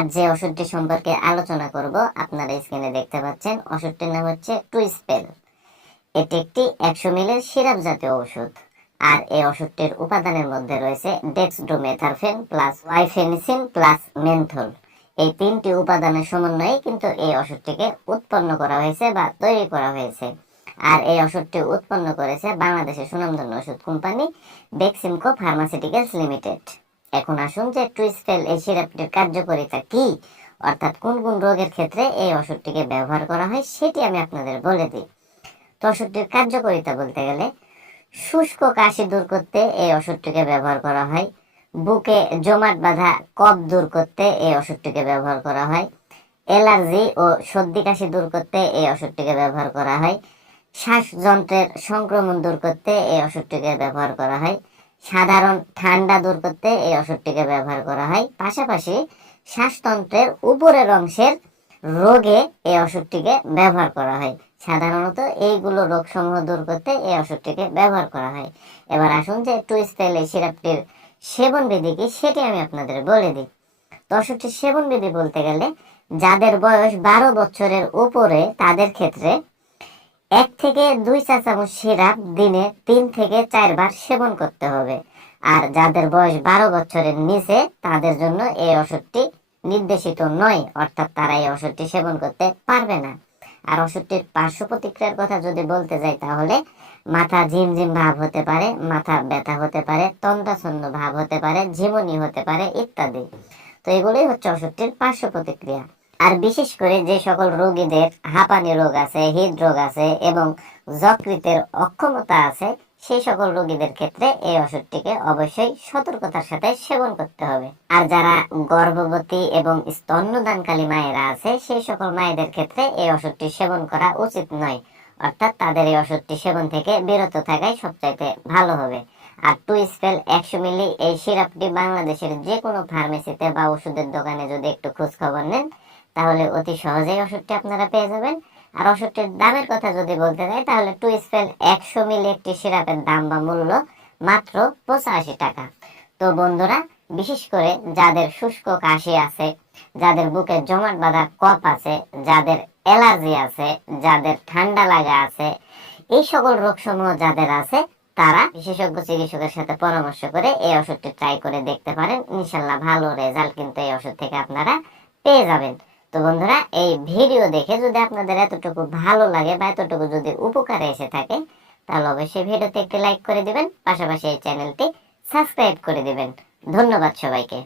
আজ যে ওষুধটি সম্পর্কে আলোচনা করব, আপনারা স্ক্রিনে দেখতে পাচ্ছেন, ওষুধটির নাম হচ্ছে টুইস্পেল। এটি একটি একশো মিলের সিরাপ জাতীয় ওষুধ। আর এই ওষুধটির উপাদানের মধ্যে রয়েছে dextromethorphan plus guaifenesin plus menthol. এই তিনটি উপাদানের সমন্বয়ে কিন্তু এই ওষুধটিকে উৎপন্ন করা হয়েছে বা তৈরি করা হয়েছে। আর এই ওষুধটি উৎপন্ন করেছে বাংলাদেশের সুনামধন্য ওষুধ কোম্পানি বেক্সিমকো ফার্মাসিউটিক্যালস লিমিটেড। এখন আসুন যে টুইসপেল এই সিরাপটির কার্যকারিতা কি? অর্থাৎ কোন কোন রোগের ক্ষেত্রে এই ওষুধটিকে ব্যবহার করা হয় সেটি আমি আপনাদের বলে দিই। তো ওষুধটির কার্যকারিতা বলতে গেলে, শুষ্ক কাশি দূর করতে এই ওষুধটিকে ব্যবহার করা হয়। বুকে জমাট বাঁধা কফ দূর করতে এই ওষুধটিকে ব্যবহার করা হয়। অ্যালার্জি ও সর্দি কাশি দূর করতে এই ওষুধটিকে ব্যবহার করা হয়। শ্বাসযন্ত্রের সংক্রমণ দূর করতে এই ওষুধটিকে ব্যবহার করা হয়। সাধারণ ঠান্ডা দূর করতে এই ওষুধটিকে ব্যবহার করা হয়। পাশাপাশি শ্বাসতন্ত্রের উপরের অংশের রোগে এই ওষুধটিকে ব্যবহার করা হয়। সাধারণত এইগুলো রোগ রোগসমূহ দূর করতে এই ওষুধটিকে ব্যবহার করা হয়। এবার আসুন যে টুইস্পেল এই সিরাপটির সেবন বিধি কি সেটি আমি আপনাদের বলে দিই। তো ওষুধটির সেবন বিধি বলতে গেলে যাদের বয়স বারো বছরের উপরে তাদের ক্ষেত্রে এক থেকে দুই চা চামচ সিরাপ দিনে তিন থেকে চারবার সেবন করতে হবে। আর যাদের বয়স বারো বছরের নিচে, তাদের জন্য এই ওষুধটি নির্দেশিত নয়, অর্থাৎ তারা এই ওষুধটি সেবন করতে পারবে না। আর ওষুধটির পার্শ্ব প্রতিক্রিয়ার কথা যদি বলতে যাই তাহলে, মাথা ঝিমঝিম ভাব হতে পারে, মাথা ব্যথা হতে পারে তন্দাছন্ন ভাব হতে পারে, ঝিমুনি হতে পারে ইত্যাদি। তো এগুলোই হচ্ছে ওষুধটির পার্শ্ব প্রতিক্রিয়া। আর বিশেষ করে যে সকল রোগীদের হাঁপানি রোগ আছে, হৃদরোগ আছে এবং যকৃতের অক্ষমতা আছে, সেই সকল রোগীদের ক্ষেত্রে এই ওষুধটিকে অবশ্যই সতর্কতার সাথে সেবন করতে হবে। আর যারা গর্ভবতী এবং স্তন্যদানকালী মায়েরা আছে, সেই সকল মায়েদের ক্ষেত্রে এই ওষুধটি সেবন করা উচিত নয়। অর্থাৎ তাদের এই ওষুধটি সেবন থেকে বিরত থাকাই সবচাইতে ভালো হবে। আর টু স্পেল একশো মিলি এই সিরাপটি বাংলাদেশের যে কোনো ফার্মেসিতে বা ওষুধের দোকানে যদি একটু খোঁজ খবর নেন তাহলে অতি সহজেই ওষুধটি আপনারা পেয়ে যাবেন। আর ওষুধটির দামের কথা যদি বলতে যাই, তাহলে টু স্পেল একশো মিলি একটি সিরাপের দাম বা মূল্য মাত্র পঁচাশি টাকা। তো বন্ধুরা, বিশেষ করে যাদের শুষ্ক কাশি আছে, যাদের বুকে জমাট বাঁধা কফ আছে, যাদের অ্যালার্জি আছে, যাদের ঠান্ডা লাগা আছে, এই সকল রোগসমূহ যাদের আছে, তারা বিশেষজ্ঞ চিকিৎসকের সাথে পরামর্শ করে এই ওষুধটি ট্রাই করে দেখতে পারেন। ইনশাল্লাহ ভালো রেজাল্ট কিন্তু এই ওষুধ থেকে আপনারা পেয়ে যাবেন। তো বন্ধুরা, এই ভিডিও দেখে যদি আপনাদের এতটুকু ভালো লাগে বা এতটুকু যদি উপকারে এসে থাকে, তাহলে অবশ্যই ভিডিওতে একটি লাইক করে দিবেন, পাশাপাশি এই চ্যানেলটি সাবস্ক্রাইব করে দিবেন। ধন্যবাদ সবাইকে।